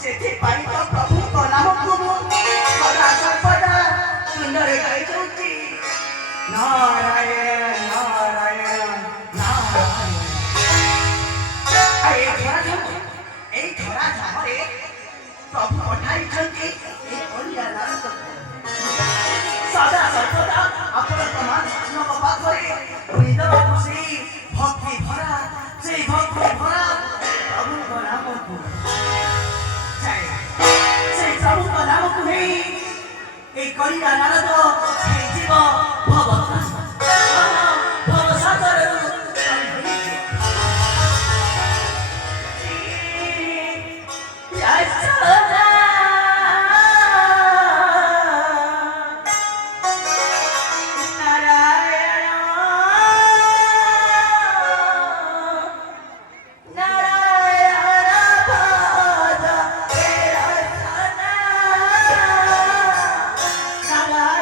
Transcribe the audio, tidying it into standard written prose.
ସେଥିପାଇଁ ତ ପ୍ରଭୁଙ୍କ ନାମକୁ ମୁଁ ସଦା ସର୍ବଦା ତୁଣ୍ଡରେ ଗାଇ ଯାଉଛି ନାରାୟଣ ନାରାୟଣ ନାରାୟଣ। ଏଇ ଧରା ଧାମରେ ପ୍ରଭୁ ପଠାଇଛନ୍ତି ଏ ଓଡ଼ିଆ ନାରଦକୁ ସଦା ସର୍ବଦା ଆପଣଙ୍କ ମାନବ ପାଖରେ ହୃଦୟକୁ ସେଇ ଭକ୍ତି ଭରା ପ୍ରଭୁଙ୍କ ନାମକୁ ସେ ପ୍ରଭୁଙ୍କ ନାମକୁ ନେଇ ଏ କଳିଆ ନାରଦ ହେଇଯିବ।